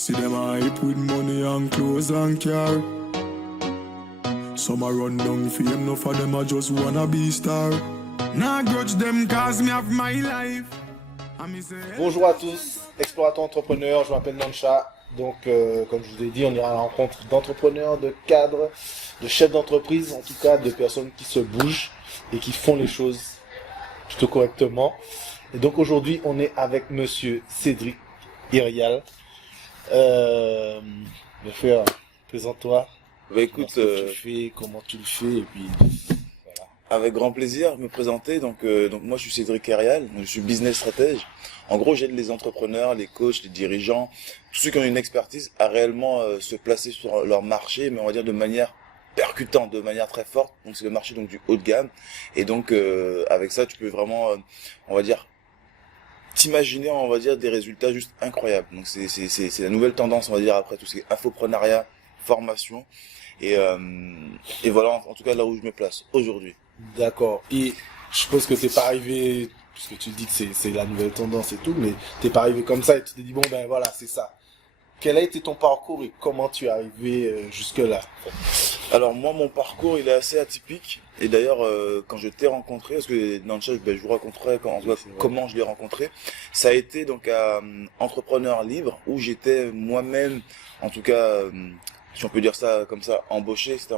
See them hype with money and clothes and car. Some a run down fame, no for them a just wanna be star. Nah grudge them cause me have my life. Bonjour à tous, explorateurs entrepreneurs, je m'appelle Nancha. Donc, comme je vous ai dit, on ira à la rencontre d'entrepreneurs, de cadres, de chefs d'entreprise, en tout cas de personnes qui se bougent et qui font les choses plutôt correctement. Et donc aujourd'hui, on est avec monsieur Cédric Irial. Bien frère, présente-toi. Bah écoute, Comment tu le fais, et puis voilà. avec grand plaisir, me présenter. Donc moi je suis Cédric Irial, je suis business stratège. En gros, j'aide les entrepreneurs, les coachs, les dirigeants, tous ceux qui ont une expertise à réellement se placer sur leur marché, mais on va dire de manière percutante, de manière très forte. Donc c'est le marché donc du haut de gamme. Et donc avec ça, tu peux vraiment, on va dire, t'imaginer, on va dire, des résultats juste incroyables. Donc c'est la nouvelle tendance, on va dire, après tout ce qui est infoprenariat, formation. Et voilà, en tout cas, là où je me place aujourd'hui. D'accord. Et je suppose que t'es pas arrivé, puisque tu dis que c'est la nouvelle tendance et tout, mais t'es pas arrivé comme ça et tu t'es dit, bon ben voilà, c'est ça. Quel a été ton parcours et comment tu es arrivé jusque-là? Alors moi, mon parcours, il est assez atypique. Et d'ailleurs, quand je t'ai rencontré, parce que dans le chat, je vous raconterai comment je l'ai rencontré, ça a été donc à Entrepreneur Libre, où j'étais moi-même, en tout cas, si on peut dire ça comme ça, embauché, c'était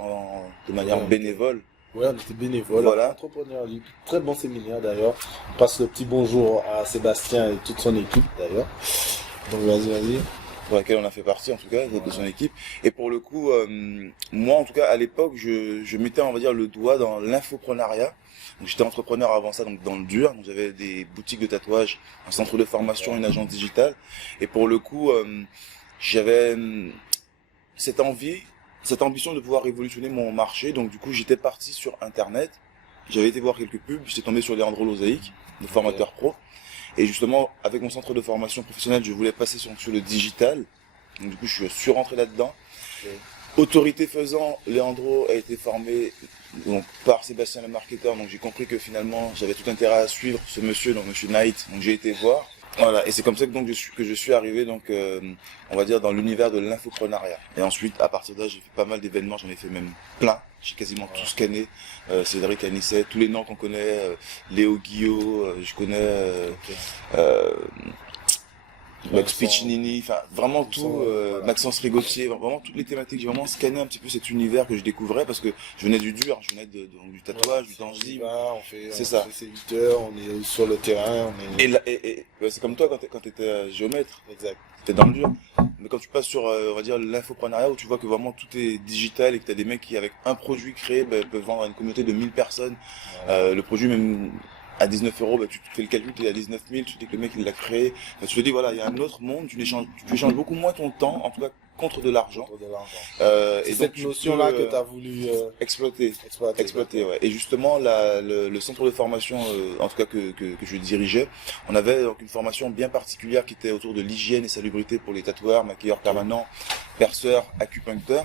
de manière bénévole. Ouais, on était bénévole. Voilà. Entrepreneur Libre, très bon séminaire d'ailleurs. On passe le petit bonjour à Sébastien et toute son équipe d'ailleurs. Donc vas-y. Pour laquelle on a fait partie en tout cas de son équipe. Et pour le coup, moi en tout cas à l'époque, je mettais on va dire le doigt dans l'infoprenariat. Donc j'étais entrepreneur avant ça, donc dans le dur. Donc j'avais des boutiques de tatouage, un centre de formation, une agence digitale. Et pour le coup, j'avais cette ambition de pouvoir révolutionner mon marché. Donc du coup, j'étais parti sur Internet. J'avais été voir quelques pubs. J'étais tombé sur Leandro Lozaïc, le formateur pro. Et justement, avec mon centre de formation professionnelle, je voulais passer sur le digital. Donc du coup, je suis rentré là-dedans. Okay. Autorité faisant, Leandro a été formé donc par Sébastien le marketeur. Donc j'ai compris que finalement, j'avais tout intérêt à suivre ce monsieur, donc monsieur Knight. Donc j'ai été voir. Voilà, et c'est comme ça que je suis arrivé donc on va dire dans l'univers de l'infoprenariat. Et ensuite à partir de là, j'ai fait pas mal d'événements, j'en ai fait même plein. J'ai quasiment tout scanné, Cédric Anisset, tous les noms qu'on connaît, Léo Guillot, je connais Max Piccinini, enfin vraiment tout, Maxence Rigotier, vraiment toutes les thématiques. J'ai vraiment scanné un petit peu cet univers que je découvrais parce que je venais du dur, je venais du tatouage, du tangible. C'est ça. C'est 8 heures, on est sur le terrain. Et c'est comme toi quand t'étais géomètre. Exact. T'es dans le dur. Mais quand tu passes sur, on va dire, l'infoprenariat où tu vois que vraiment tout est digital et que t'as des mecs qui, avec un produit créé, peuvent vendre à une communauté de 1000 personnes. Le produit même à 19 €, tu fais le calcul, tu es à 19 000, tu dis que le mec il l'a créé. Tu te dis voilà, il y a un autre monde, tu échanges beaucoup moins ton temps, en tout cas contre de l'argent. Et cette notion-là que tu as voulu exploiter, ouais. Et justement, le centre de formation, en tout cas que je dirigeais, on avait donc une formation bien particulière qui était autour de l'hygiène et salubrité pour les tatoueurs, maquilleurs permanents, perceurs, acupuncteurs.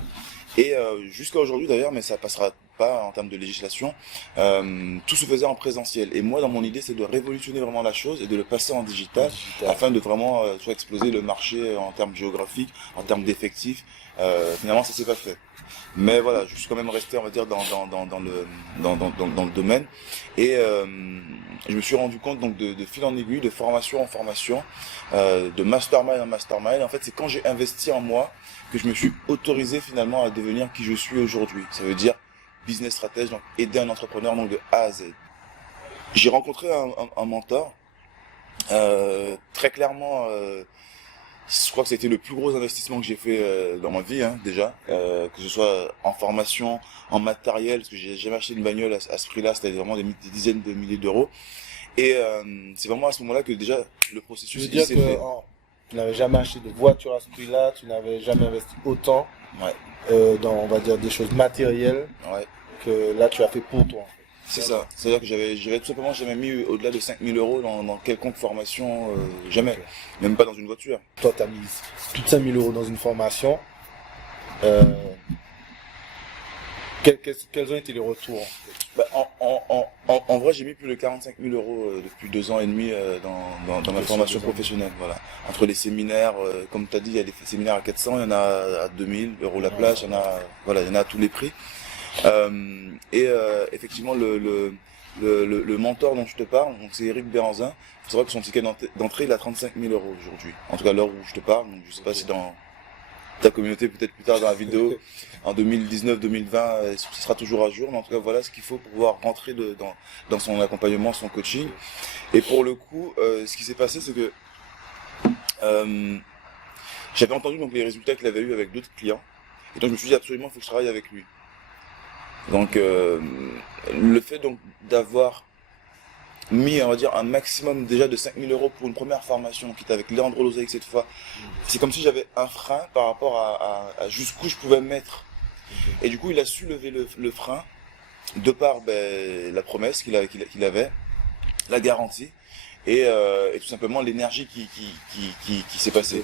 Et jusqu'à aujourd'hui d'ailleurs, mais ça passera pas en termes de législation, tout se faisait en présentiel. Et moi, dans mon idée, c'est de révolutionner vraiment la chose et de le passer en digital. Afin de vraiment soit exploser le marché en termes géographiques, en termes d'effectifs. Finalement, ça s'est pas fait. Mais voilà, je suis quand même resté, on va dire, dans le domaine. Et je me suis rendu compte donc de fil en aiguille, de formation en formation, de mastermind en mastermind. En fait, c'est quand j'ai investi en moi que je me suis autorisé finalement à devenir qui je suis aujourd'hui. Ça veut dire business stratège, donc aider un entrepreneur donc de A à Z. J'ai rencontré un mentor, très clairement, je crois que c'était le plus gros investissement que j'ai fait dans ma vie déjà, que ce soit en formation, en matériel, parce que j'ai jamais acheté une bagnole à ce prix-là, c'était vraiment des dizaines de milliers d'euros. Et c'est vraiment à ce moment-là que déjà le processus s'est fait. Tu n'avais jamais acheté de voiture à ce prix-là, tu n'avais jamais investi autant dans, on va dire, des choses matérielles que là tu as fait pour toi. C'est ça. C'est-à-dire que j'avais tout simplement jamais mis au-delà de 5 000 € dans quelconque formation, jamais. Okay. Même pas dans une voiture. Toi, tu as mis plus de 5 000 € dans une formation. Quels ont été les retours en fait? Bah, en vrai, j'ai mis plus de 45 000 euros depuis 2 ans et demi dans ma formation professionnelle. Voilà. Entre les séminaires, comme tu as dit, il y a des séminaires à 400, il y en a à 2000 euros la place, il y en a, voilà, il y en a à tous les prix. Effectivement, le mentor dont je te parle, donc c'est Eric Béranzin. Il faut savoir que son ticket d'entrée, il a 35 000 euros aujourd'hui. En tout cas, à l'heure où je te parle, donc je sais pas si dans ta communauté, peut-être plus tard dans la vidéo, en 2019-2020, ce sera toujours à jour. Mais en tout cas, voilà ce qu'il faut pour pouvoir rentrer dans son accompagnement, son coaching. Et pour le coup, ce qui s'est passé, c'est que j'avais entendu donc les résultats qu'il avait eu avec d'autres clients. Et donc je me suis dit absolument, il faut que je travaille avec lui. Donc le fait donc d'avoir mis, on va dire, un maximum déjà de 5 000 euros pour une première formation qui était avec Leandro Lozaïc cette fois, c'est comme si j'avais un frein par rapport à jusqu'où je pouvais me mettre. Et du coup, il a su lever le frein de par la promesse qu'il avait, la garantie et tout simplement l'énergie qui s'est passée.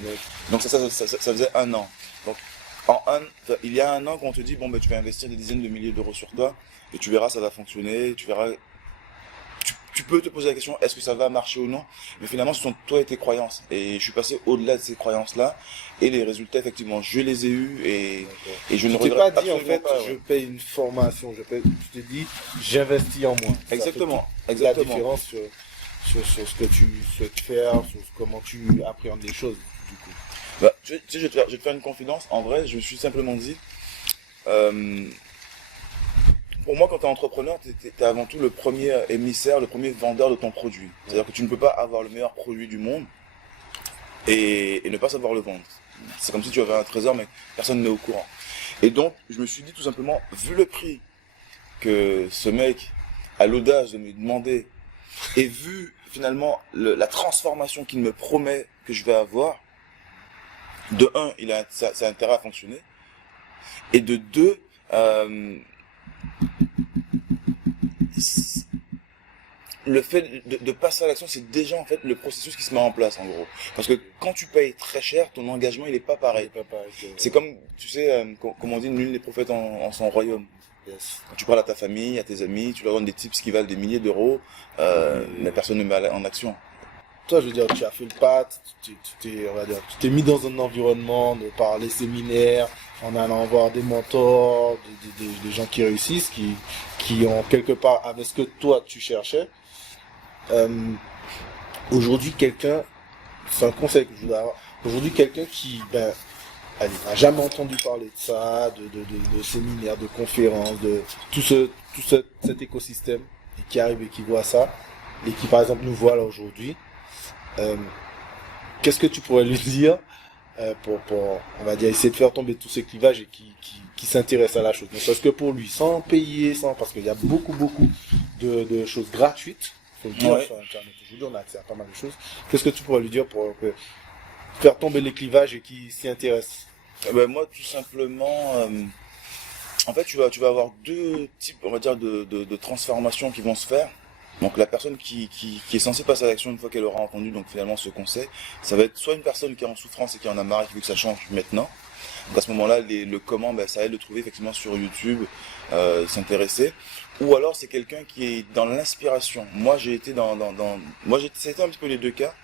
Donc ça faisait 1 an. Donc il y a 1 an qu'on te dit bon tu vas investir des dizaines de milliers d'euros sur toi et tu verras ça va fonctionner, tu verras. Tu peux te poser la question, est-ce que ça va marcher ou non? Mais finalement, ce sont toi et tes croyances. Et je suis passé au-delà de ces croyances-là. Et les résultats, effectivement, je les ai eus et je ne regrette pas dit, en fait, pas, ouais. je paye une formation, tu t'es dit, j'investis en moi. Exactement. La différence sur ce que tu souhaites faire, sur comment tu appréhendes les choses, du coup. Bah, tu sais, je vais te faire une confidence. En vrai, je me suis simplement dit, pour moi, quand tu es entrepreneur, tu es avant tout le premier émissaire, le premier vendeur de ton produit. C'est-à-dire que tu ne peux pas avoir le meilleur produit du monde et ne pas savoir le vendre. C'est comme si tu avais un trésor, mais personne n'est au courant. Et donc, je me suis dit tout simplement, vu le prix que ce mec a l'audace de me demander, et vu finalement la transformation qu'il me promet que je vais avoir, de un, ça a intérêt à fonctionner, et de deux, le fait de passer à l'action, c'est déjà en fait le processus qui se met en place en gros. Parce que quand tu payes très cher, ton engagement il est pas pareil. C'est comme, tu sais, comme on dit, nul n'est prophète en son royaume. Yes. Quand tu parles à ta famille, à tes amis, tu leur donnes des tips qui valent des milliers d'euros, mais personne ne met en action. Toi, je veux dire, tu as fait le pas, tu t'es mis dans un environnement par les séminaires, en allant voir des mentors, des gens qui réussissent, qui ont quelque part avec ce que toi tu cherchais. Aujourd'hui, c'est un conseil que je voudrais avoir. Aujourd'hui, quelqu'un qui, n'a jamais entendu parler de ça, de séminaires, de conférences, de tout cet écosystème, et qui arrive et qui voit ça, et qui par exemple nous voit là aujourd'hui. Qu'est-ce que tu pourrais lui dire pour on va dire essayer de faire tomber tous ces clivages et qui s'intéresse à la chose, parce que pour lui, sans payer, parce qu'il y a beaucoup de choses gratuites, faut le dire, ouais. Sur internet aujourd'hui on a accès à pas mal de choses. Qu'est-ce que tu pourrais lui dire pour faire tomber les clivages et qui s'y intéresse? Moi tout simplement, en fait tu vas avoir 2 types, on va dire, de transformations qui vont se faire. Donc la personne qui est censée passer à l'action une fois qu'elle aura entendu donc finalement ce conseil, ça va être soit une personne qui est en souffrance et qui en a marre et qui veut que ça change maintenant. Donc à ce moment-là, le comment, ça aide de le trouver effectivement sur YouTube, s'intéresser. Ou alors c'est quelqu'un qui est dans l'inspiration. Moi j'ai été c'était un petit peu les 2 cas.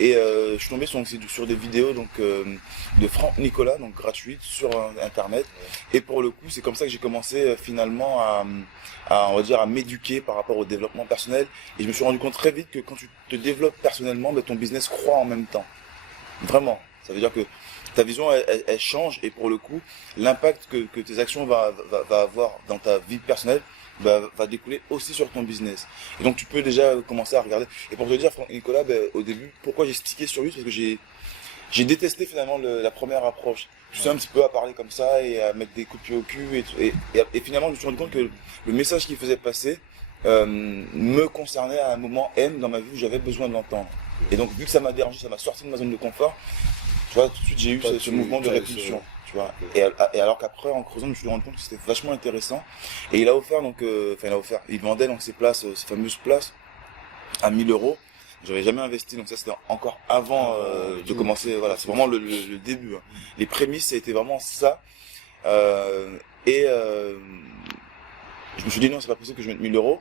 Et je suis tombé sur des vidéos donc de Franck Nicolas, donc gratuites sur internet. Et pour le coup, c'est comme ça que j'ai commencé finalement on va dire à m'éduquer par rapport au développement personnel. Et je me suis rendu compte très vite que quand tu te développes personnellement, ton business croît en même temps. Vraiment. Ça veut dire que ta vision elle change et pour le coup, l'impact que tes actions va avoir dans ta vie personnelle va découler aussi sur ton business. Et donc tu peux déjà commencer à regarder. Et pour te dire, Franck Nicolas, au début, pourquoi j'ai stické sur lui, parce que j'ai détesté finalement la première approche. Je suis un petit peu à parler comme ça et à mettre des coups de pied au cul et finalement je me suis rendu compte que le message qu'il faisait passer me concernait à un moment M dans ma vie où j'avais besoin de l'entendre. Et donc vu que ça m'a dérangé, ça m'a sorti de ma zone de confort, tu vois, tout de suite j'ai eu ce mouvement de répulsion. Tu vois. Et alors qu'après, en creusant, je me suis rendu compte que c'était vachement intéressant. Et il a offert il vendait donc ces fameuses places à 1 000 euros. J'avais jamais investi, donc ça c'était encore avant de commencer. Voilà, c'est vraiment le début. Hein. Les prémices, ça a été vraiment ça. je me suis dit non, c'est pas possible que je mette 1000 euros.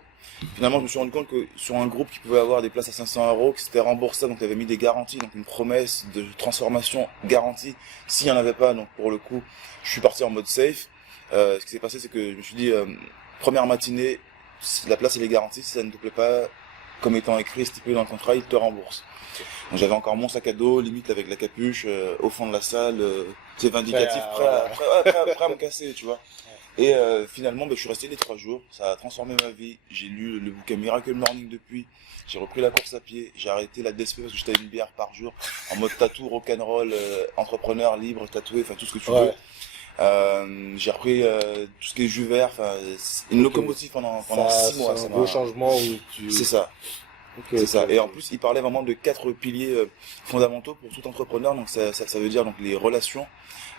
Finalement, je me suis rendu compte que sur un groupe qui pouvait avoir des places à 500 euros, que c'était remboursable, donc tu avais mis des garanties, donc une promesse de transformation garantie. S'il n'y en avait pas, donc pour le coup, je suis parti en mode safe. Ce qui s'est passé, c'est que je me suis dit, première matinée, la place elle est garantie, si ça ne te plaît pas, comme étant écrit, stipulé dans le contrat, il te rembourse. Donc j'avais encore mon sac à dos, limite avec la capuche, au fond de la salle, c'est vindicatif, prêt à me casser, tu vois. Et finalement, je suis resté les 3 jours, ça a transformé ma vie. J'ai lu le bouquin Miracle Morning depuis, j'ai repris la course à pied, j'ai arrêté la DSP parce que j'étais à une bière par jour, en mode tatou, rock'n'roll, entrepreneur, libre, tatoué, enfin tout ce que tu veux. J'ai repris tout ce qui est jus vert, enfin une locomotive pendant 6 mois. C'est un beau changement où tu... C'est ça. C'est ça. Et en plus, il parlait vraiment de 4 piliers fondamentaux pour tout entrepreneur. Donc ça veut dire donc les relations,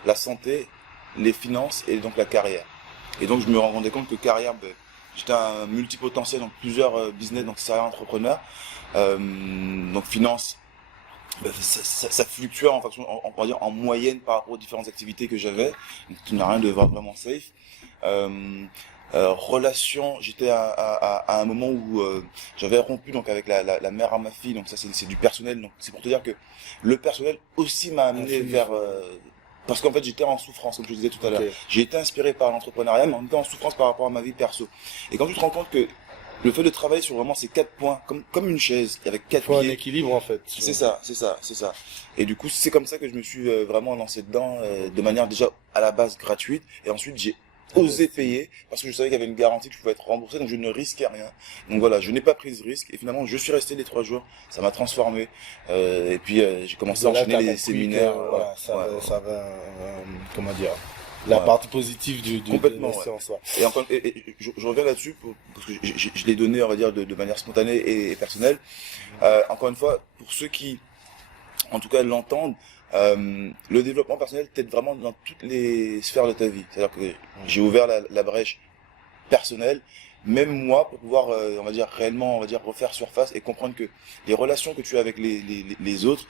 la santé, les finances et donc la carrière. Et donc je me rendais compte que carrière, j'étais un multipotentiel dans plusieurs business, donc salarié entrepreneur. Donc finances, ça fluctuait en fonction, on va dire en moyenne par rapport aux différentes activités que j'avais. Donc tu n'as rien de vraiment safe. Relation, j'étais à un moment où j'avais rompu donc avec la mère à ma fille, donc ça c'est du personnel, donc c'est pour te dire que le personnel aussi m'a amené vers parce qu'en fait j'étais en souffrance comme je disais tout à l'heure. J'ai été inspiré par l'entrepreneuriat mais en même temps en souffrance par rapport à ma vie perso. Et quand tu te rends compte que le fait de travailler sur vraiment ces 4 points comme une chaise avec 4 pieds, un équilibre en fait. C'est ça. Et du coup c'est comme ça que je me suis vraiment lancé dedans de manière déjà à la base gratuite et ensuite j'ai osé payer parce que je savais qu'il y avait une garantie que je pouvais être remboursé, donc je ne risquais rien. Donc voilà, je n'ai pas pris ce risque et finalement je suis resté les 3 jours, ça m'a transformé et puis j'ai commencé à enchaîner les séminaires. Ça va, comment dire, la partie positive du complètement en soi. Et encore, je reviens là-dessus parce que je l'ai donné, on va dire, de manière spontanée et personnelle. Encore une fois, pour ceux qui, en tout cas, l'entendent. Le développement personnel t'aide vraiment dans toutes les sphères de ta vie. C'est-à-dire que j'ai ouvert la brèche personnelle, même moi, pour pouvoir, on va dire, réellement, on va dire, refaire surface et comprendre que les relations que tu as avec les autres,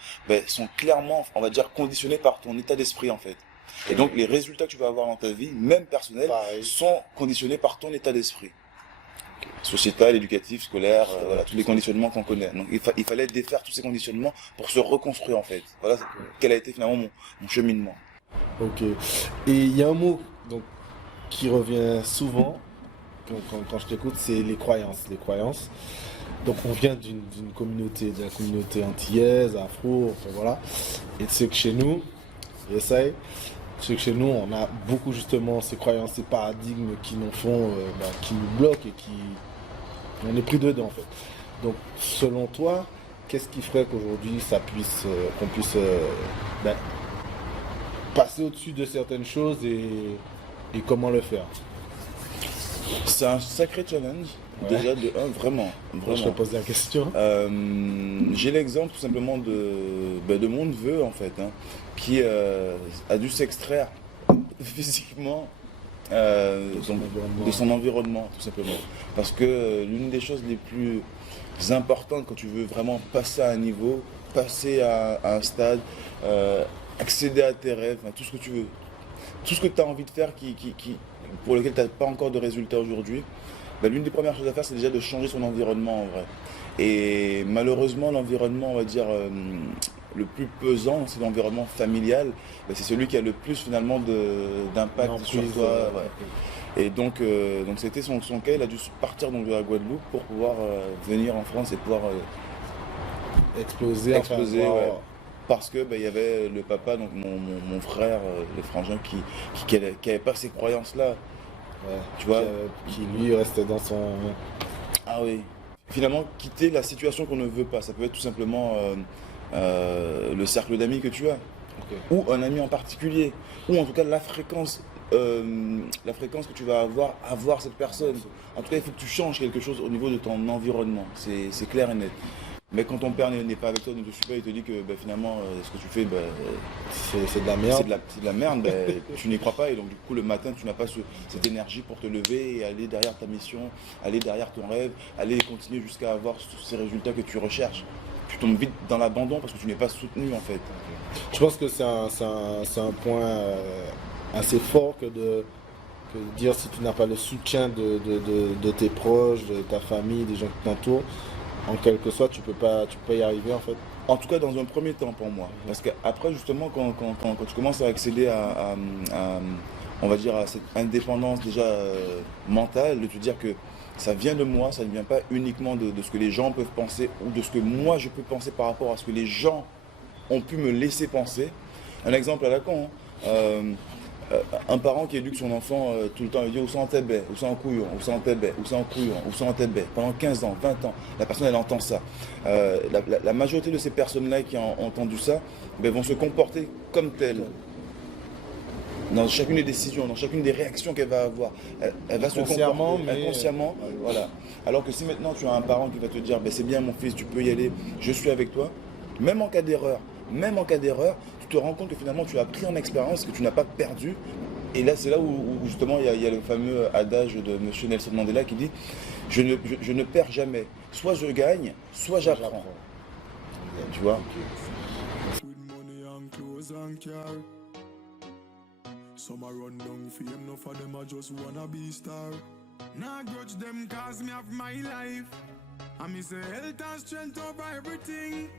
sont clairement, on va dire, conditionnées par ton état d'esprit, en fait. Et donc, les résultats que tu vas avoir dans ta vie, même personnels, sont conditionnés par ton état d'esprit. Sociétal, éducatif, scolaire, voilà, tous les conditionnements qu'on connaît. Donc il fallait défaire tous ces conditionnements pour se reconstruire en fait. Voilà quel a été finalement mon cheminement. Ok. Et il y a un mot donc qui revient souvent quand je t'écoute, c'est les croyances. Les croyances. Donc on vient de la communauté antillaise, afro, enfin voilà. Et c'est que chez nous, on a beaucoup justement ces croyances, ces paradigmes qui nous font, qui nous bloquent et on est pris dedans en fait. Donc selon toi, qu'est-ce qui ferait qu'aujourd'hui qu'on puisse passer au-dessus de certaines choses et comment le faire? C'est un sacré challenge, déjà de vraiment. Je te pose la question. J'ai l'exemple tout simplement de mon neveu en fait, qui a dû s'extraire physiquement de son environnement tout simplement. Parce que l'une des choses les plus importantes quand tu veux vraiment passer à un niveau, passer à un stade, accéder à tes rêves, tout ce que tu veux, tout ce que tu as envie de faire pour lequel tu n'as pas encore de résultats aujourd'hui, l'une des premières choses à faire, c'est déjà de changer son environnement en vrai. Et malheureusement, l'environnement, on va dire, le plus pesant, c'est l'environnement familial. C'est celui qui a le plus finalement d'impact sur toi. Et donc c'était son cas, il a dû partir donc, de la Guadeloupe pour pouvoir venir en France et pouvoir exploser. Parce que il y avait le papa, donc mon frère, le frangin, qui avait pas ces croyances-là. Tu vois, qui lui restait dans son... Ah oui. Finalement, quitter la situation qu'on ne veut pas. Ça peut être tout simplement le cercle d'amis que tu as. Ou un ami en particulier. Ou en tout cas la fréquence que tu vas avoir cette personne. En tout cas, il faut que tu changes quelque chose au niveau de ton environnement. C'est clair et net. Mais quand ton père n'est pas avec toi, ne te suit pas, il te dit que finalement ce que tu fais c'est de la merde. C'est de la merde, tu n'y crois pas et donc du coup le matin tu n'as pas cette énergie pour te lever et aller derrière ta mission, aller derrière ton rêve, aller continuer jusqu'à avoir ces résultats que tu recherches. Tu tombes vite dans l'abandon parce que tu n'es pas soutenu en fait. Je pense que c'est un point assez fort que peux dire, si tu n'as pas le soutien de tes proches, de ta famille, des gens qui t'entourent, en quelque sorte, tu peux pas y arriver en fait. En tout cas, dans un premier temps pour moi. Parce qu'après, justement, quand tu commences à accéder on va dire, à cette indépendance déjà mentale, de te dire que ça vient de moi, ça ne vient pas uniquement de ce que les gens peuvent penser ou de ce que moi je peux penser par rapport à ce que les gens ont pu me laisser penser. Un exemple à la con, hein. Un parent qui éduque son enfant tout le temps, il dit où sont tes baies, où sont en couillon, où sont tes baies, où sont en couillon, où sont tes baies. Pendant 15 ans, 20 ans, la personne elle entend ça. La majorité de ces personnes-là qui ont entendu ça vont se comporter comme telles. Dans chacune des décisions, dans chacune des réactions qu'elle va avoir, elle va se comporter inconsciemment. Voilà. Alors que si maintenant tu as un parent qui va te dire c'est bien mon fils, tu peux y aller, je suis avec toi, même en cas d'erreur, tu te rends compte que finalement tu as pris en expérience, que tu n'as pas perdu. Et là, c'est là où justement il y a le fameux adage de M. Nelson Mandela qui dit je ne perds jamais. Soit je gagne, soit j'apprends. Tu vois? Some a run down fame, no for them I just wanna be star. Nah grudge them cause me have my life. And me say health and strength over everything.